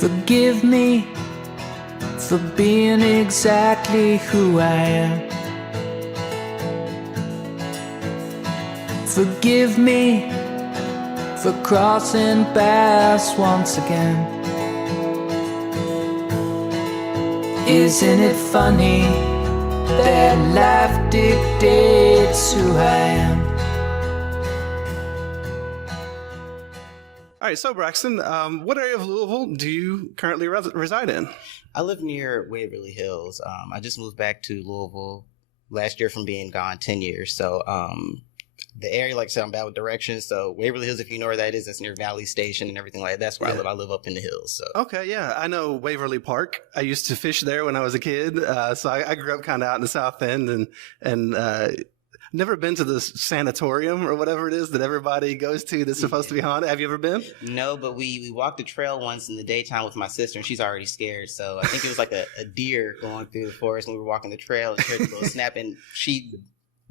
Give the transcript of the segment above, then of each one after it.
Forgive me for being exactly who I am. Forgive me for crossing paths once again. Isn't it funny that life dictates who I am? All right, so Braxton, what area of Louisville do you currently reside in? I live near Waverly Hills. I just moved back to Louisville last year from being gone 10 years. So the area, like I said, I'm bad with directions. So Waverly Hills, if you know where that is, that's near Valley Station and everything like that. That's where I live. I live up in the hills. So. Okay, yeah. I know Waverly Park. I used to fish there when I was a kid. So I grew up kind of out in the South End and never been to the sanatorium or whatever it is that everybody goes to that's supposed to be haunted. Have you ever been? No, but we walked the trail once in the daytime with my sister, and she's already scared. So I think it was like a deer going through the forest when we were walking the trail and heard the little snap. And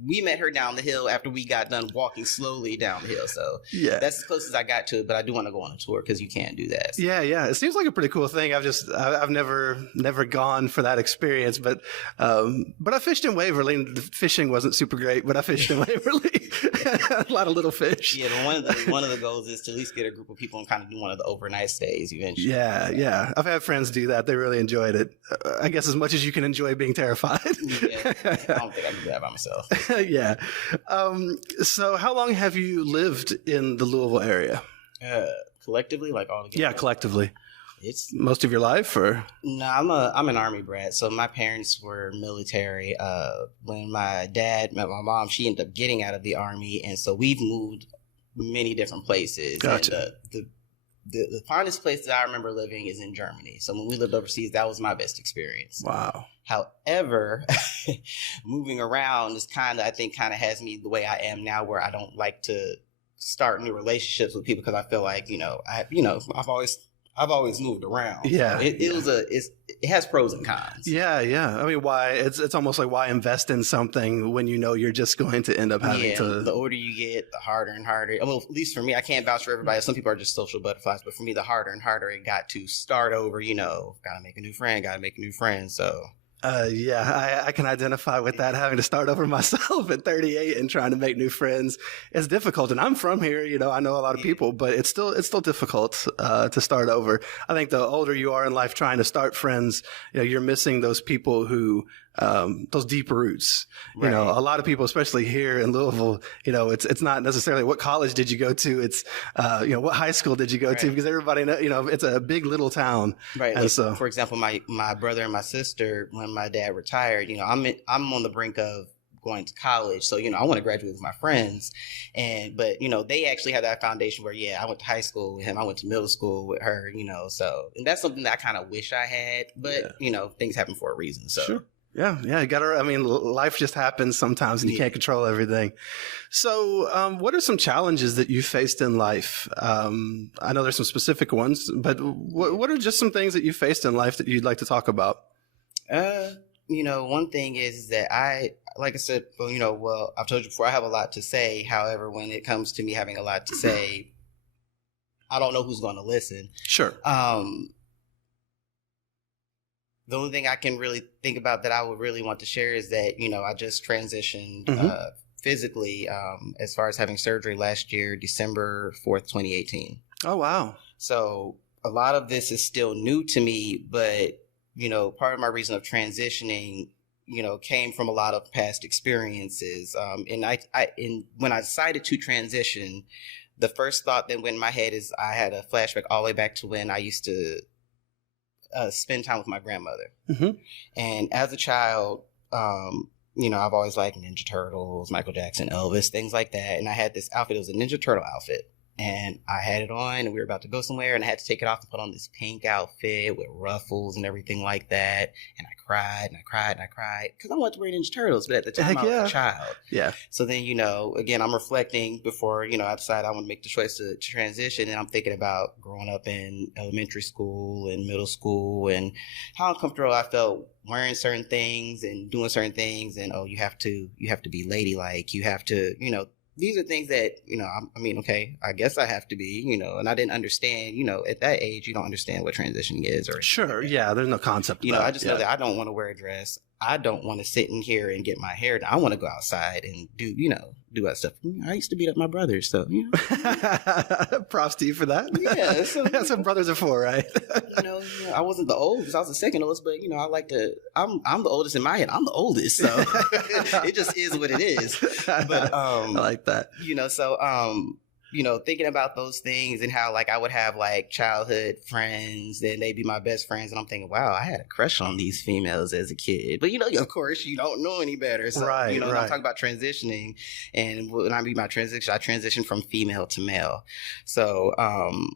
we met her down the hill after we got done walking slowly down the hill. So yeah, that's as close as I got to it. But I do want to go on a tour because you can do that. So. Yeah. It seems like a pretty cool thing. I've never gone for that experience, but I fished in Waverly. The fishing wasn't super great, but I fished in Waverly. A lot of little fish. Yeah, but one of the goals is to at least get a group of people and kind of do one of the overnight stays eventually. Yeah. I've had friends do that. They really enjoyed it. I guess as much as you can enjoy being terrified. Yeah, I don't think I can do that by myself. Yeah. So how long have you lived in the Louisville area? Collectively, like all together? Yeah, collectively. It's most of your life, or? No, I'm an Army brat. So my parents were military. When my dad met my mom, she ended up getting out of the Army, and so we've moved many different places. Gotcha. And, the fondest place that I remember living is in Germany. So when we lived overseas, that was my best experience. Wow. However, moving around is I think has me the way I am now, where I don't like to start new relationships with people because I feel like, I've always moved around. Yeah. So it has pros and cons. Yeah. I mean, why it's almost like why invest in something when you know you're just going to end up having to. The older you get, the harder and harder. Well, at least for me, I can't vouch for everybody. Some people are just social butterflies, but for me, the harder and harder it got to start over. Gotta make a new friend. So. I can identify with that. Having to start over myself at 38 and trying to make new friends is difficult. And I'm from here, I know a lot of people, but it's still difficult to start over. I think the older you are in life, trying to start friends, you're missing those people who those deep roots. Right. A lot of people, especially here in Louisville, it's not necessarily what college did you go to. It's what high school did you go to, because everybody it's a big little town. Right. And like, so, for example, my brother and my sister, when my dad retired, I'm on the brink of going to college. So, I want to graduate with my friends. But they actually have that foundation where, I went to high school with him. I went to middle school with her, so, and that's something that I kind of wish I had, but, things happen for a reason. So. Sure. Yeah. You life just happens sometimes and you can't control everything. So, what are some challenges that you faced in life? I know there's some specific ones, but what are just some things that you faced in life that you'd like to talk about? One thing is that like I said, I've told you before, I have a lot to say. However, when it comes to me having a lot to say, I don't know who's going to listen. Sure. The only thing I can really think about that I would really want to share is that, I just transitioned physically as far as having surgery last year, December 4th, 2018. Oh, wow. So a lot of this is still new to me, but, part of my reason of transitioning, came from a lot of past experiences. And when I decided to transition, the first thought that went in my head is I had a flashback all the way back to when I used to spend time with my grandmother. Mm-hmm. And as a child, I've always liked Ninja Turtles, Michael Jackson, Elvis, things like that. And I had this outfit. It was a Ninja Turtle outfit. And I had it on, and we were about to go somewhere, and I had to take it off and put on this pink outfit with ruffles and everything like that. And I cried because I wanted to wear Ninja Turtles, but at the time I was a child. Yeah. So then, again, I'm reflecting before, I decide I want to make the choice to transition, and I'm thinking about growing up in elementary school and middle school and how uncomfortable I felt wearing certain things and doing certain things, and you have to be ladylike, you have to, these are things that, I mean, okay, I guess I have to be, and I didn't understand, at that age, you don't understand what transitioning is or Sure. Yeah. There's no concept. Of that. I just know that I don't want to wear a dress. I don't want to sit in here and get my hair done. I want to go outside and do that stuff. I used to beat up my brothers, so, Props to you for that. Yeah. So, that's what brothers are for, right? I wasn't the oldest. I was the second oldest, but, I like to, I'm the oldest in my head. I'm the oldest, so it just is what it is. But, I like that. Thinking about those things and how like I would have like childhood friends and they'd be my best friends. And I'm thinking, wow, I had a crush on these females as a kid. But, of course, you don't know any better. So, right. I'm talking about transitioning. And when I mean my transition, I transitioned from female to male. So, and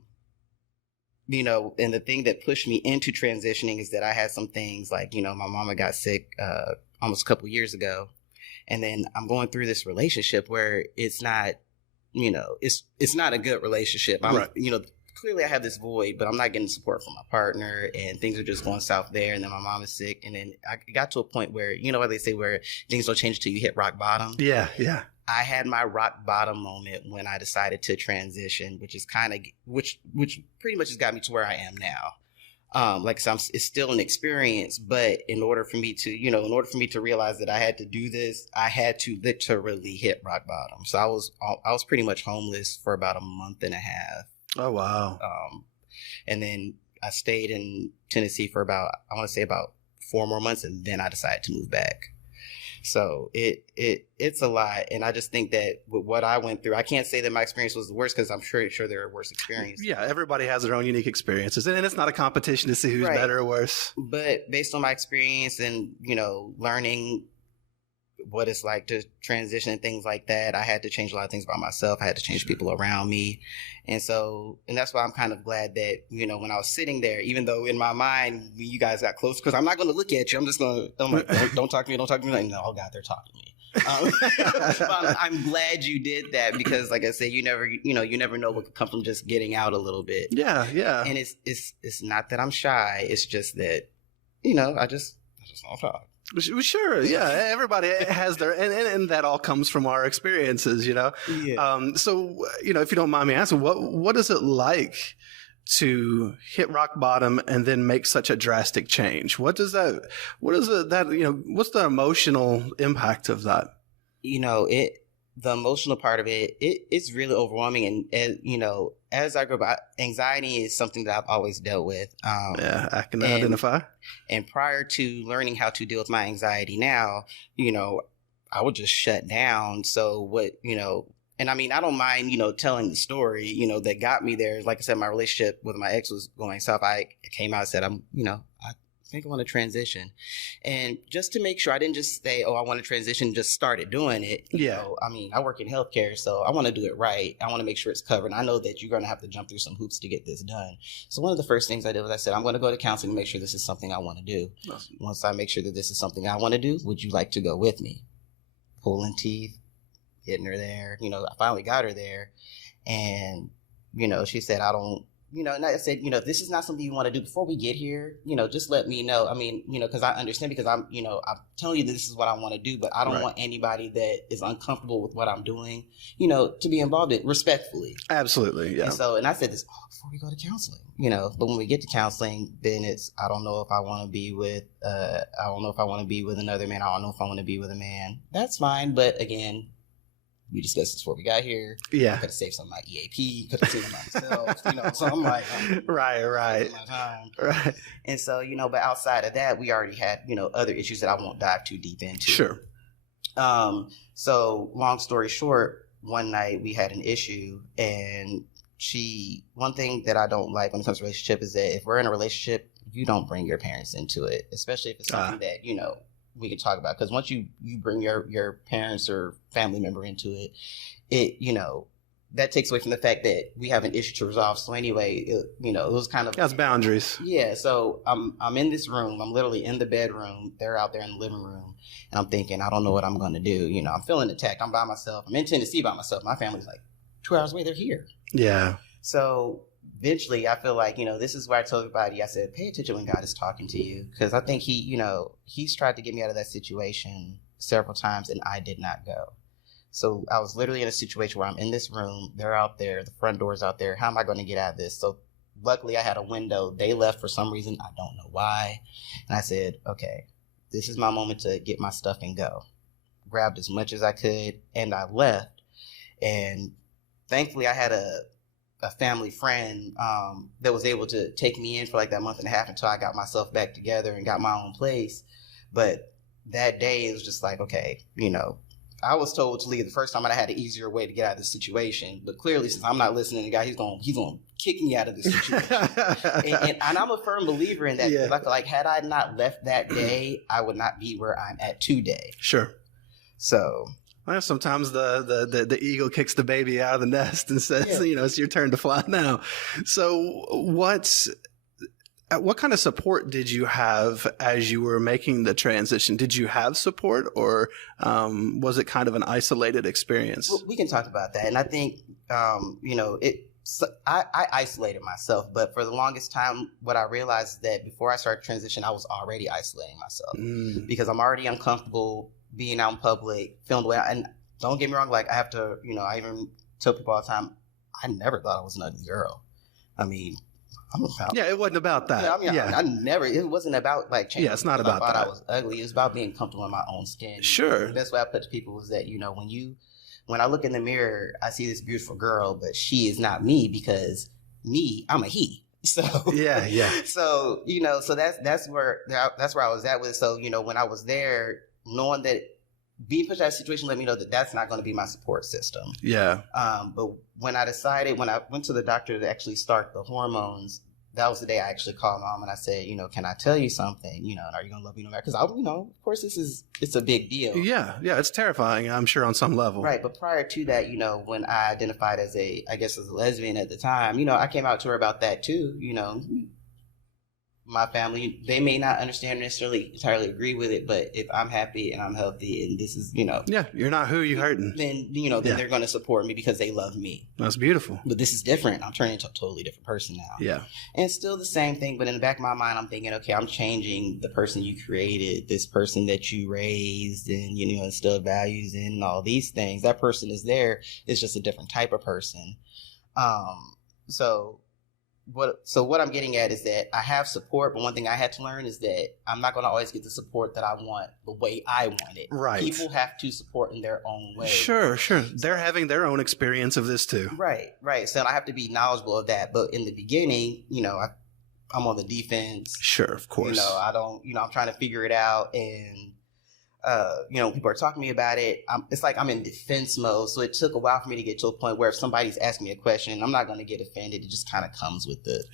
the thing that pushed me into transitioning is that I had some things like, my mama got sick almost a couple years ago. And then I'm going through this relationship where it's not, it's not a good relationship. Right. Clearly I have this void, but I'm not getting support from my partner and things are just going south there. And then my mom is sick. And then I got to a point where, what they say, where things don't change until you hit rock bottom. Yeah. Yeah. I had my rock bottom moment when I decided to transition, which pretty much has got me to where I am now. Like I said, it's still an experience, but in order for me to realize that I had to do this, I had to literally hit rock bottom. So I was pretty much homeless for about a month and a half. Oh, wow. And then I stayed in Tennessee for about 4 more months, and then I decided to move back. So it's a lot. And I just think that with what I went through, I can't say that my experience was the worst because I'm sure there are worse experiences. Yeah, everybody has their own unique experiences. And it's not a competition to see who's right. better or worse. But based on my experience and, learning what it's like to transition and things like that, I had to change a lot of things about myself. I had to change people around me. And that's why I'm kind of glad that, when I was sitting there, even though in my mind, when you guys got close, because I'm not going to look at you. I'm just going to, don't talk to me. Don't talk to me. Like, no, oh God, they're talking to me. But I'm glad you did that because, like I said, you never know what could come from just getting out a little bit. Yeah, yeah. And it's not that I'm shy. It's just that, I just don't talk. Sure, yeah. Everybody has their, and that all comes from our experiences, Yeah. So, if you don't mind me asking, what is it like to hit rock bottom and then make such a drastic change? What's the emotional impact of that? The emotional part of it's really overwhelming. And as I grow up, anxiety is something that I've always dealt with. Yeah, I can identify. And prior to learning how to deal with my anxiety now, I would just shut down. So and I mean, I don't mind, telling the story, that got me there. Like I said, my relationship with my ex was going south. I came out and said, I think I want to transition. And just to make sure I didn't just say, oh, I want to transition, just started doing it. Yeah. I work in healthcare, so I want to do it right. I want to make sure it's covered. I know that you're going to have to jump through some hoops to get this done. So one of the first things I did was I said, I'm going to go to counseling and make sure this is something I want to do. Awesome. Once I make sure that this is something I want to do, would you like to go with me? Pulling teeth, getting her there. I finally got her there. And, she said, and I said, if this is not something you want to do before we get here, just let me know. I mean, because I understand because I'm telling you this is what I want to do, but I don't want anybody that is uncomfortable with what I'm doing, to be involved in respectfully. Absolutely. Yeah. And I said this before we go to counseling, but when we get to counseling, then I don't know if I want to be with, another man. I don't know if I want to be with a man. That's fine. But again, we discussed this before we got here. Yeah. Could have saved some of my EAP, could have seen it myself, so I'm like, right. My time. Right. And so, but outside of that, we already had, other issues that I won't dive too deep into. Sure. So long story short, one night we had an issue and one thing that I don't like when it comes to relationship is that if we're in a relationship, you don't bring your parents into it, especially if it's something that, we can talk about, because once you bring your parents or family member into it, that takes away from the fact that we have an issue to resolve. So anyway, it was kind of... That's boundaries. Yeah, so I'm in this room. I'm literally in the bedroom. They're out there in the living room. And I'm thinking, I don't know what I'm going to do. I'm feeling attacked. I'm by myself. I'm in Tennessee by myself. My family's like 2 hours away. They're here. Yeah. So eventually I feel like, this is where I told everybody, I said, pay attention when God is talking to you. Because I think he's tried to get me out of that situation several times and I did not go. So I was literally in a situation where I'm in this room, they're out there, the front door's out there. How am I going to get out of this? So luckily I had a window. They left for some reason. I don't know why. And I said, okay, this is my moment to get my stuff and go. Grabbed as much as I could and I left. And thankfully I had a family friend that was able to take me in for like that month and a half until I got myself back together and got my own place. But that day it was just like, okay, you know, I was told to leave the first time and I had an easier way to get out of the situation. But clearly, since I'm not listening to the guy, he's going to kick me out of the situation. and I'm a firm believer in that. Yeah. I feel like had I not left that day, I would not be where I'm at today. Sure. So... Well, sometimes the eagle kicks the baby out of the nest and says, you know, it's your turn to fly now. So what kind of support did you have as you were making the transition? Did you have support, or was it kind of an isolated experience? Well, we can talk about that. And I think, you know, I isolated myself, but for the longest time, what I realized is that before I started transition, I was already isolating myself because I'm already uncomfortable being out in public, feeling the way and don't get me wrong, like I have to, you know, I even tell people all the time, I never thought I was an ugly girl. I mean, it wasn't about that. It wasn't about like changing. Yeah, it's not about that. I was ugly. It was about being comfortable in my own skin. Sure. The best way I put to people is that, you know, when I look in the mirror, I see this beautiful girl, but she is not me because I'm a he. So yeah. So, you know, so that's where I was at with it. So, you know, when I was there, knowing that being pushed out of that situation let me know that that's not going to be my support system. Yeah. But when I went to the doctor to actually start the hormones, that was the day I actually called mom and I said, you know, can I tell you something? You know, and are you going to love me no matter? Because you know, of course, it's a big deal. Yeah, it's terrifying, I'm sure, on some level. Right, but prior to that, you know, when I identified as a lesbian at the time, you know, I came out to her about that too. You know, my family, they may not understand or necessarily entirely agree with it, but if I'm happy and I'm healthy and this is, you know. Yeah, you're not who you hurting. Then, you know, then they're going to support me because they love me. That's beautiful. But this is different. I'm turning into a totally different person now. Yeah. And it's still the same thing, but in the back of my mind, I'm thinking, okay, I'm changing the person you created, this person that you raised and, you know, instilled values in and all these things. That person is there. It's just a different type of person. So what I'm getting at is that I have support, but one thing I had to learn is that I'm not going to always get the support that I want the way I want it. Right. People have to support in their own way. Sure. They're having their own experience of this too. Right. So I have to be knowledgeable of that. But in the beginning, you know, I'm on the defense. Sure, of course. You know, I'm trying to figure it out and you know, people are talking to me about it. It's like I'm in defense mode. So it took a while for me to get to a point where if somebody's asking me a question, I'm not going to get offended. It just kind of comes with the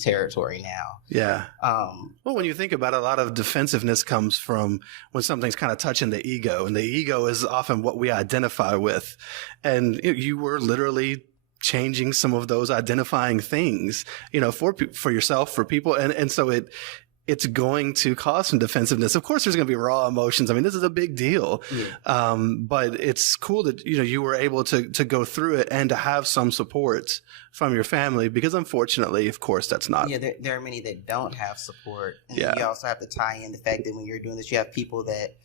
territory now. Yeah. Well, when you think about it, a lot of defensiveness comes from when something's kind of touching the ego, and the ego is often what we identify with. And you were literally changing some of those identifying things, you know, for yourself, for people. And so it's going to cause some defensiveness. Of course, there's going to be raw emotions. I mean, this is a big deal. Yeah. But it's cool that, you know, you were able to go through it and to have some support from your family, because unfortunately, of course, that's not. Yeah, there are many that don't have support. And you also have to tie in the fact that when you're doing this, you have people that,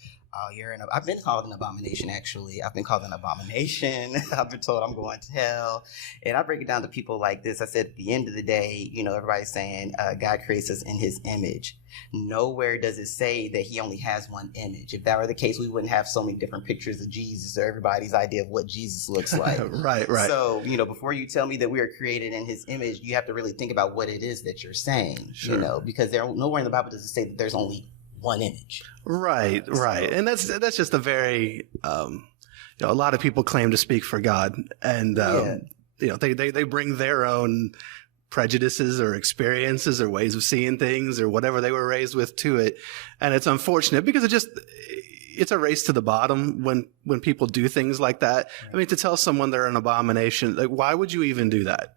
I've been called an abomination, actually. I've been called an abomination. I've been told I'm going to hell. And I break it down to people like this. I said, at the end of the day, you know, everybody's saying God creates us in his image. Nowhere does it say that he only has one image. If that were the case, we wouldn't have so many different pictures of Jesus or everybody's idea of what Jesus looks like. Right. So, you know, before you tell me that we are created in his image, you have to really think about what it is that you're saying, you know, because nowhere in the Bible does it say that there's only one image. Right. And that's just a very, you know, a lot of people claim to speak for God, and, you know, they bring their own prejudices or experiences or ways of seeing things or whatever they were raised with to it. And it's unfortunate because it's a race to the bottom when people do things like that. I mean, to tell someone they're an abomination, like, why would you even do that?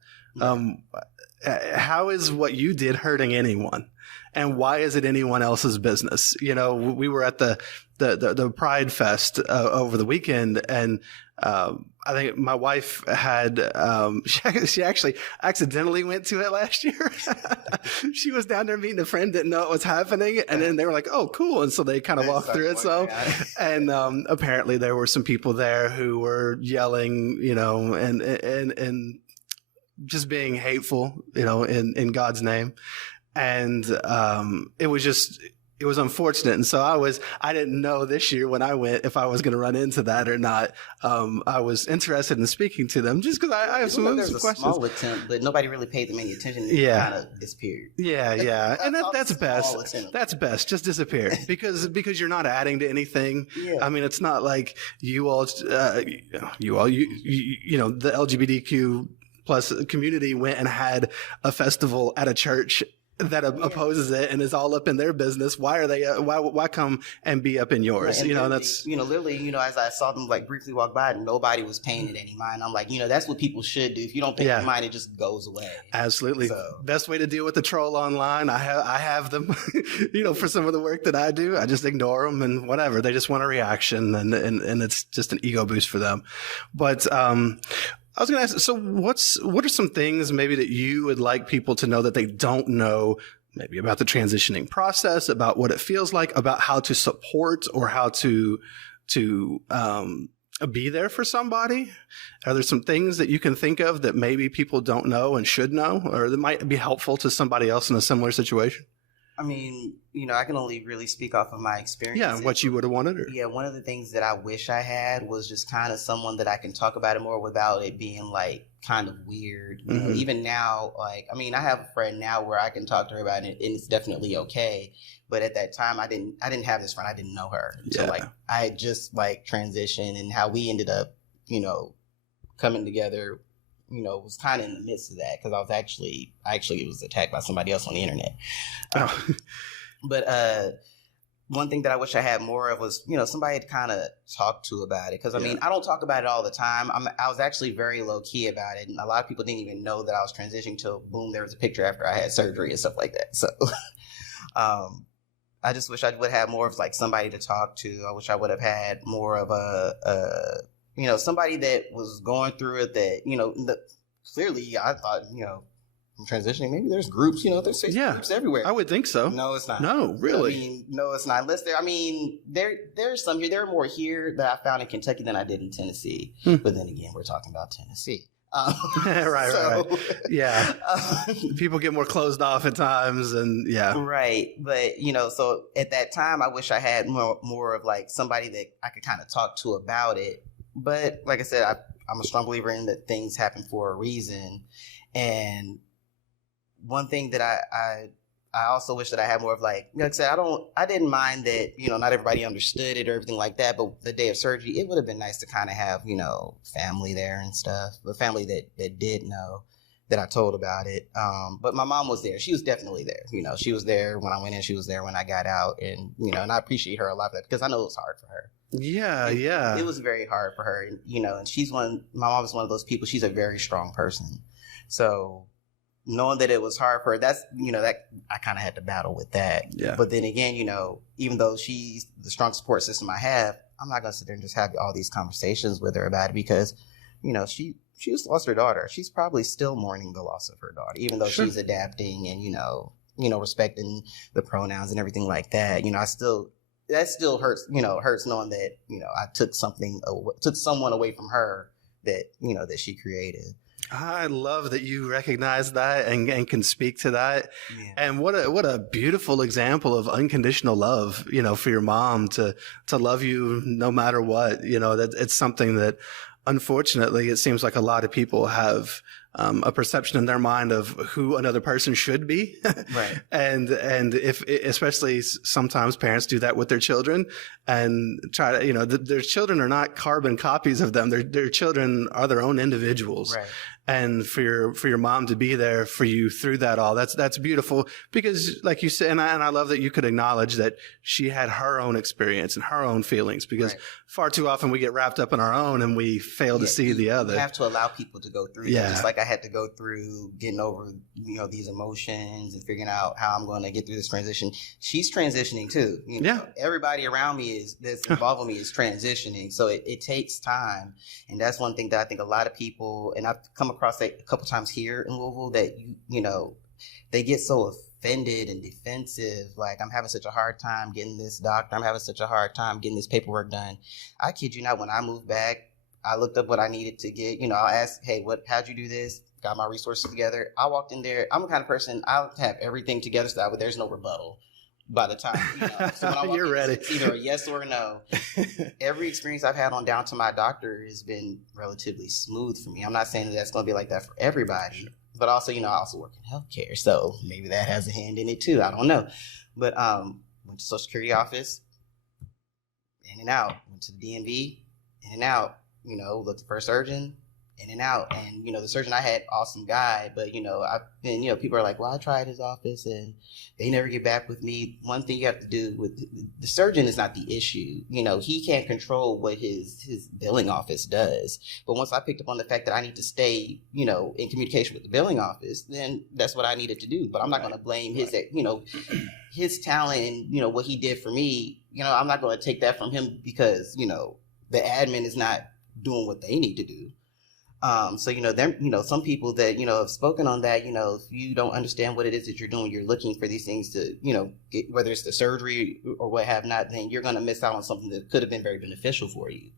how is what you did hurting anyone? And why is it anyone else's business? You know, we were at the Pride Fest over the weekend, and I think my wife had she actually accidentally went to it last year. She was down there meeting a friend, didn't know what was happening, and then they were like, "Oh, cool!" And so they kind of walked through it. So, and apparently there were some people there who were yelling, you know, and just being hateful, you know, in God's name. And it was unfortunate. And so I didn't know this year when I went if I was going to run into that or not. I was interested in speaking to them just because I have some questions. Small attempt, but nobody really paid them any attention. And kind of disappeared. Yeah. And that's best. That's best. Just disappear because you're not adding to anything. Yeah. I mean, it's not like you know, the LGBTQ plus community went and had a festival at a church that opposes it and is all up in their business. Why are they? Why come and be up in yours? And you know, that's literally. As I saw them like briefly walk by, nobody was paying it any mind. I'm like, that's what people should do. If you don't pay any mind, it just goes away. Absolutely. So, best way to deal with the troll online. I have them. For some of the work that I do, I just ignore them and whatever. They just want a reaction, and it's just an ego boost for them. But I was going to ask, so what are some things maybe that you would like people to know that they don't know, maybe about the transitioning process, about what it feels like, about how to support or how to be there for somebody? Are there some things that you can think of that maybe people don't know and should know, or that might be helpful to somebody else in a similar situation? I mean, I can only really speak off of my experience. Yeah, what you would have wanted. Yeah, one of the things that I wish I had was just kind of someone that I can talk about it more without it being like kind of weird. Even now, like, I mean, I have a friend now where I can talk to her about it and it's definitely okay. But at that time, I didn't have this friend. I didn't know her. So like, I had just like transitioned, and how we ended up, coming together, was kind of in the midst of that because I actually was attacked by somebody else on the internet. But one thing that I wish I had more of was, somebody to kind of talk to about it. Because, I mean, I don't talk about it all the time. I was actually very low key about it. And a lot of people didn't even know that I was transitioning till, boom, there was a picture after I had surgery and stuff like that. So I just wish I would have more of like somebody to talk to. I wish I would have had more of a somebody that was going through it that, clearly I thought, I'm transitioning. Maybe there's groups, there's Facebook groups everywhere. I would think so. No, it's not. No, really? I mean, no, it's not. Unless there's some here. There are more here that I found in Kentucky than I did in Tennessee. But then again, we're talking about Tennessee. Right. Yeah. People get more closed off at times and Right. But, so at that time, I wish I had more of like somebody that I could kind of talk to about it. But like I said, I'm a strong believer in that things happen for a reason. And one thing that I also wish that I had more of like I said, I didn't mind that, not everybody understood it or everything like that. But the day of surgery, it would have been nice to kind of have, family there and stuff, but family that did know that I told about it. But my mom was there. She was definitely there. She was there when I went in. She was there when I got out. And, and I appreciate her a lot for that because I know it was hard for her. Yeah. It was very hard for her. And, and my mom is one of those people. She's a very strong person. So knowing that it was hard for her, that's, that I kind of had to battle with that. Yeah. But then again, even though she's the strong support system I have, I'm not going to sit there and just have all these conversations with her about it because, she just lost her daughter. She's probably still mourning the loss of her daughter, even though she's adapting and, respecting the pronouns and everything like that. That still hurts, hurts knowing that, I took someone away from her that, that she created. I love that you recognize that and can speak to that. Yeah. And what a beautiful example of unconditional love, for your mom to love you no matter what, that it's something that unfortunately it seems like a lot of people have a perception in their mind of who another person should be. Right. And if, especially sometimes parents do that with their children and try to, their children are not carbon copies of them. Their children are their own individuals. Right. And for your mom to be there for you through that all, that's beautiful because like you said, and I love that you could acknowledge that she had her own experience and her own feelings because far too often we get wrapped up in our own and we fail to see the other. You have to allow people to go through that. Yeah. Just like I had to go through getting over, these emotions and figuring out how I'm going to get through this transition. She's transitioning too. Everybody around me that's involved with me is transitioning. So it takes time. And that's one thing that I think a lot of people, and I've come across that a couple times here in Louisville, that, they get so offended and defensive. Like, I'm having such a hard time getting this doctor. I'm having such a hard time getting this paperwork done. I kid you not, when I moved back, I looked up what I needed to get. I'll ask, hey, how'd you do this? Got my resources together. I walked in there. I'm the kind of person, I'll have everything together so that there's no rebuttal by the time. So when I walk You're ready. It's either a yes or a no. Every experience I've had on down to my doctor has been relatively smooth for me. I'm not saying that that's going to be like that for everybody. But also, I also work in healthcare, so maybe that has a hand in it too. I don't know. But went to Social Security office, in and out. Went to the DMV, in and out. Looked for a surgeon, in and out. And, the surgeon I had, awesome guy. But, I've been, people are like, well, I tried his office and they never get back with me. One thing you have to do with the surgeon is not the issue. He can't control what his billing office does. But once I picked up on the fact that I need to stay, in communication with the billing office, then that's what I needed to do. But I'm not going to blame his talent and, what he did for me. I'm not going to take that from him because, the admin is not doing what they need to do. So, some people that, have spoken on that, if you don't understand what it is that you're doing, you're looking for these things to, get, whether it's the surgery or what have not, then you're going to miss out on something that could have been very beneficial for you.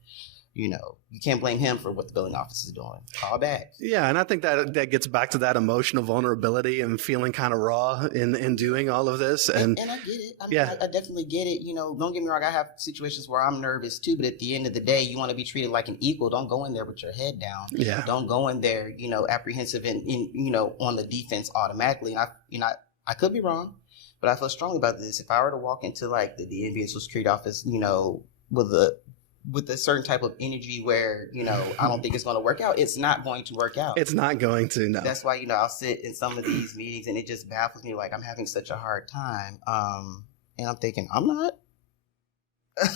You can't blame him for what the billing office is doing. Call back. Yeah, and I think that gets back to that emotional vulnerability and feeling kind of raw in doing all of this. And I get it. I definitely get it. Don't get me wrong. I have situations where I'm nervous too, but at the end of the day, you want to be treated like an equal. Don't go in there with your head down. Yeah. Don't go in there, apprehensive and on the defense automatically. And I could be wrong, but I feel strongly about this. If I were to walk into like the DMV and Social Security office, with a certain type of energy where, I don't think it's going to work out, it's not going to work out. It's not going to, no. That's why, I'll sit in some of these meetings and it just baffles me. Like, I'm having such a hard time. And I'm thinking, I'm not. I'm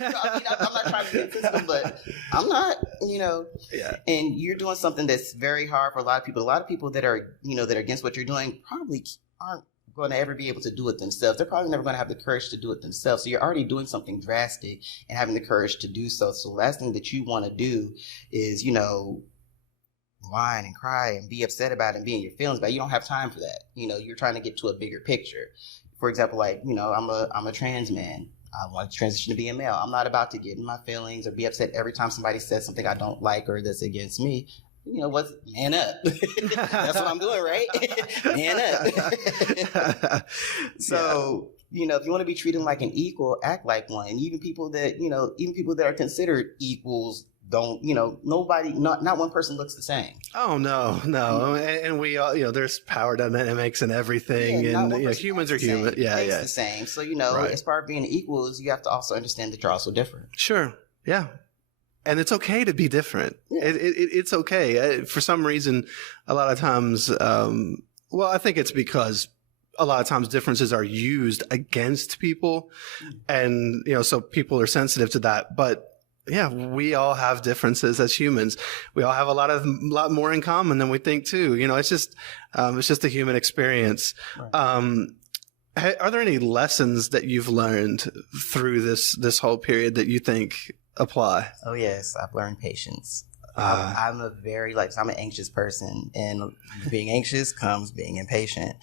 not trying to be system, but I'm not, Yeah. And you're doing something that's very hard for a lot of people. A lot of people that are, that are against what you're doing probably aren't going to ever be able to do it themselves. They're probably never going to have the courage to do it themselves. So you're already doing something drastic and having the courage to do so. So the last thing that you want to do is, whine and cry and be upset about it and be in your feelings, but you don't have time for that. You're trying to get to a bigger picture. For example, like, I'm a trans man. I want to transition to be a male. I'm not about to get in my feelings or be upset every time somebody says something I don't like or that's against me. What's man up? That's what I'm doing, right? Man up. So, if you want to be treated like an equal, act like one. And even people that are considered equals don't, nobody, not one person looks the same. Oh, no. And we all, there's power dynamics and everything. Yeah, and, humans are human. Yeah. The same. So, right. As part of being equals, you have to also understand that you're also different. Sure. Yeah. And it's okay to be different. Yeah. It's okay. For some reason, a lot of times, I think it's because a lot of times differences are used against people. And, so people are sensitive to that. But yeah, we all have differences as humans. We all have a lot more in common than we think too. It's just a human experience. Right. Are there any lessons that you've learned through this whole period that you think apply? Oh yes, I've learned patience. I'm I'm an anxious person, and being anxious comes being impatient.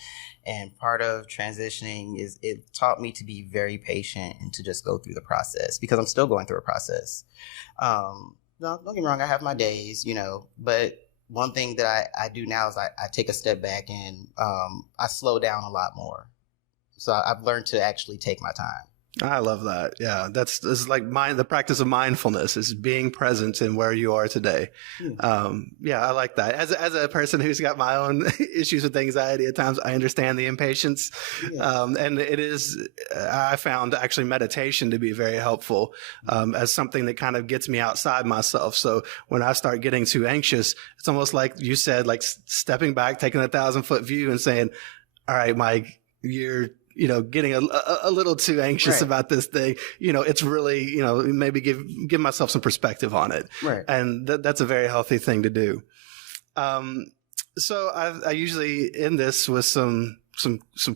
And part of transitioning is it taught me to be very patient and to just go through the process, because I'm still going through a process. No, don't get me wrong, I have my days, but one thing that I do now is I take a step back and I slow down a lot more. So I've learned to actually take my time. I love that. Yeah, this is like the practice of mindfulness is being present in where you are today. I like that. As a person who's got my own issues with anxiety at times, I understand the impatience. Yeah. And it is, I found actually meditation to be very helpful as something that kind of gets me outside myself. So when I start getting too anxious, it's almost like you said, like stepping back, taking a 1,000-foot view and saying, all right, Mike, you're getting a little too anxious about this thing. It's really, maybe give myself some perspective on it. Right. And that's a very healthy thing to do. So I usually end this with some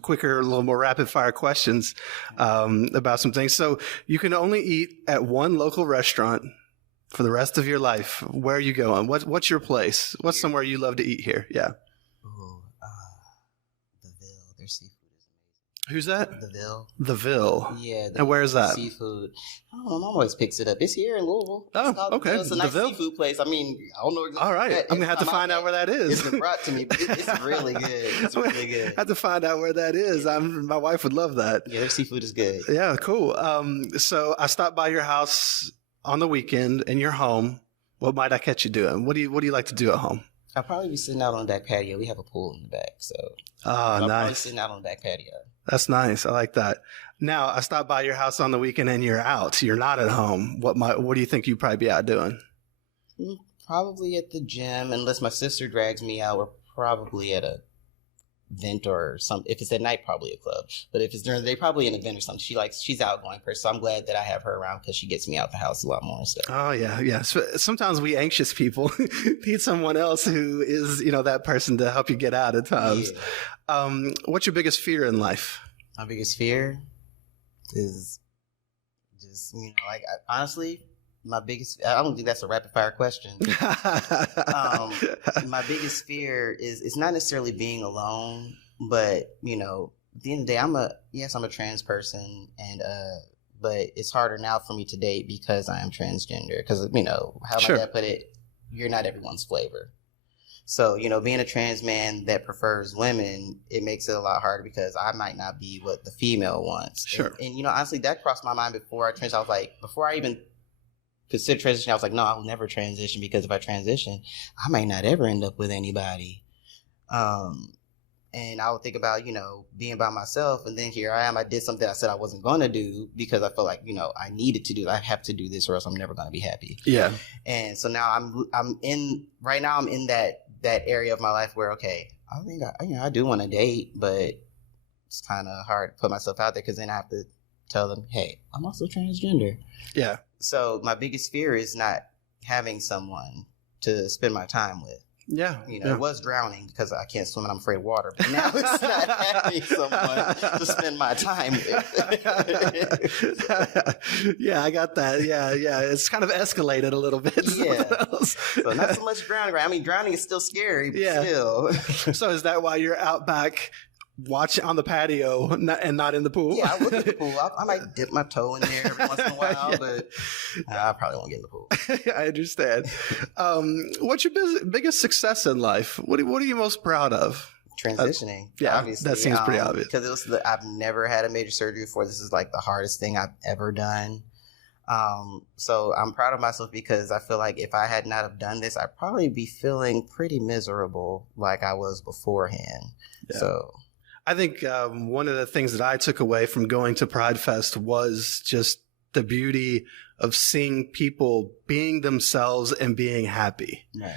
quicker, a little more rapid fire questions about some things. So you can only eat at one local restaurant for the rest of your life. Where are you going? What's your place? What's somewhere you love to eat here? Yeah. Ooh, the Ville. Their seafood is amazing. Who's that? The Ville. The Ville. Yeah. And where is that? Seafood. I don't know. Mom always picks it up. It's here in Louisville. Oh, okay. It's a nice seafood place. I mean, I don't know exactly. All right. I'm going to have to find out where that is. It's been brought to me, but it's really good. It's really good. I have to find out where that is. My wife would love that. Yeah, their seafood is good. Yeah, cool. So I stopped by your house on the weekend in your home. What might I catch you doing? What do you like to do at home? I'll probably be sitting out on the back patio. We have a pool in the back, so I'll probably nice. sitting out on the back patio. That's nice. I like that. Now I stopped by your house on the weekend and you're out. You're not at home. What do you think you'd probably be out doing? Probably at the gym, unless my sister drags me out. We're probably at a event or something. If it's at night, probably a club. But if it's during the day, probably an event or something. She's an outgoing person, so I'm glad that I have her around because she gets me out the house a lot more. So. Oh yeah. So sometimes we anxious people need someone else who is that person to help you get out at times. Yeah. What's your biggest fear in life? My biggest fear is just honestly. My biggest, I don't think that's a rapid fire question. My biggest fear is, it's not necessarily being alone, but, at the end of the day, I'm a trans person, and, but it's harder now for me to date because I am transgender. Because, how Sure. my dad put it, you're not everyone's flavor. So, being a trans man that prefers women, it makes it a lot harder because I might not be what the female wants. Sure. And honestly, that crossed my mind before I transitioned. I was like, before I even consider transition, I was like, no, I'll never transition, because if I transition, I might not ever end up with anybody. And I would think about, being by myself, and then here I am. I did something I said I wasn't going to do because I felt like, I needed to do. I have to do this, or else I'm never going to be happy. Yeah. And so now I'm in that area of my life where, okay, I think I do want to date, but it's kind of hard to put myself out there because then I have to tell them, hey, I'm also transgender. Yeah. So my biggest fear is not having someone to spend my time with. Yeah. It was drowning because I can't swim and I'm afraid of water. But now it's not having someone to spend my time with. Yeah, I got that. Yeah. It's kind of escalated a little bit. Yeah. So not so much drowning. I mean, drowning is still scary, but still. So is that why you're out back watching on the patio and not in the pool? Yeah, I look at the pool. I might dip my toe in there every once in a while, but I probably won't get in the pool. I understand. What's your biggest success in life? What are you most proud of? Transitioning. Yeah, obviously. that seems pretty obvious. Because I've never had a major surgery before. This is like the hardest thing I've ever done. So I'm proud of myself because I feel like if I had not have done this, I'd probably be feeling pretty miserable like I was beforehand. Yeah. So I think one of the things that I took away from going to Pride Fest was just the beauty of seeing people being themselves and being happy. Right.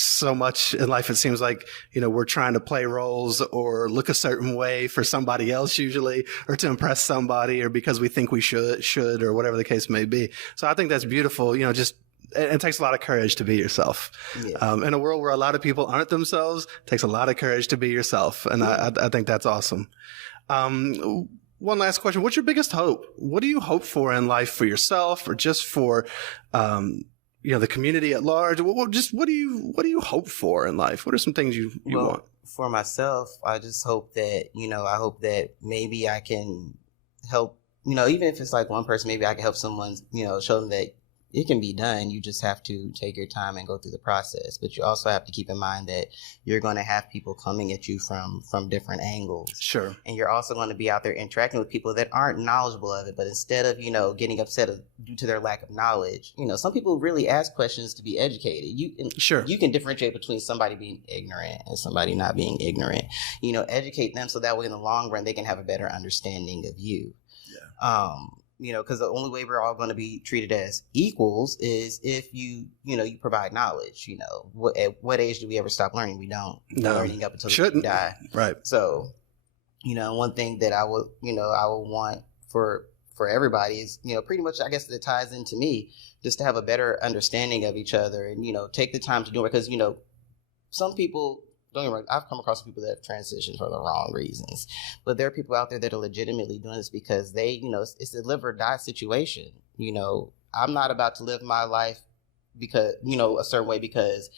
So much in life, it seems like, we're trying to play roles or look a certain way for somebody else usually, or to impress somebody, or because we think we should, or whatever the case may be. So I think that's beautiful. It takes a lot of courage to be yourself. Yeah. In a world where a lot of people aren't themselves, it takes a lot of courage to be yourself. And I think that's awesome. One last question. What's your biggest hope? What do you hope for in life for yourself, or just for, the community at large? What do you hope for in life? What are some things you want? For myself, I just hope that, I hope that maybe I can help, even if it's like one person, maybe I can help someone, show them that it can be done. You just have to take your time and go through the process. But you also have to keep in mind that you're going to have people coming at you from different angles. Sure. And you're also going to be out there interacting with people that aren't knowledgeable of it. But instead of, getting upset due to their lack of knowledge, some people really ask questions to be educated. You can differentiate between somebody being ignorant and somebody not being ignorant. Educate them so that way in the long run they can have a better understanding of you. Yeah. Because the only way we're all going to be treated as equals is if you provide knowledge. At what age do we ever stop learning? We don't. No. Learning up until we die. Right. So, one thing that I would want for everybody is, pretty much, I guess that ties into me, just to have a better understanding of each other and, take the time to do it. Because, some people, don't get me wrong, I've come across people that have transitioned for the wrong reasons, but there are people out there that are legitimately doing this because they, it's a live or die situation. I'm not about to live my life because, a certain way, because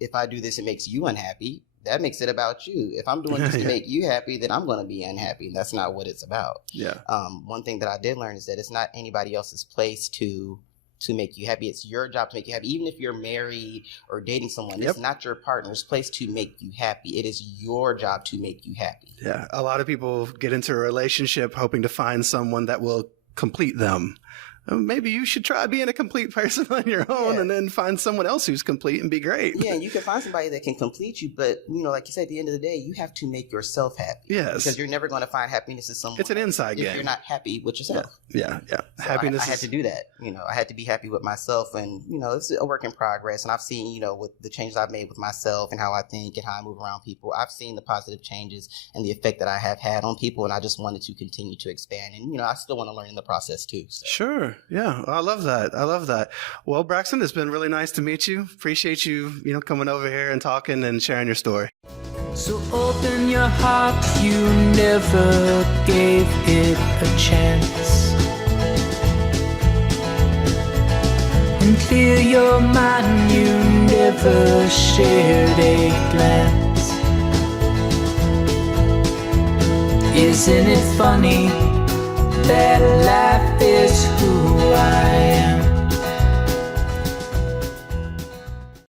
if I do this, it makes you unhappy. That makes it about you. If I'm doing this to make you happy, then I'm going to be unhappy. That's not what it's about. Yeah. One thing that I did learn is that it's not anybody else's place to make you happy. It's your job to make you happy. Even if you're married or dating someone, it's not your partner's place to make you happy. It is your job to make you happy. Yeah. A lot of people get into a relationship hoping to find someone that will complete them. Maybe you should try being a complete person on your own and then find someone else who's complete and be great. Yeah, and you can find somebody that can complete you, but, like you said, at the end of the day, you have to make yourself happy. Yes. Because you're never going to find happiness in someone. It's an inside game. If you're not happy with yourself. Yeah. So Happiness I had to do that. I had to be happy with myself, and, it's a work in progress. And I've seen, with the changes I've made with myself and how I think and how I move around people, I've seen the positive changes and the effect that I have had on people, and I just wanted to continue to expand. And, I still want to learn in the process too. So. Sure. Yeah. I love that. Well, Braxxton, it's been really nice to meet you. Appreciate you, coming over here and talking and sharing your story. So open your heart, you never gave it a chance. And clear your mind, you never shared a glance. Isn't it funny that life is who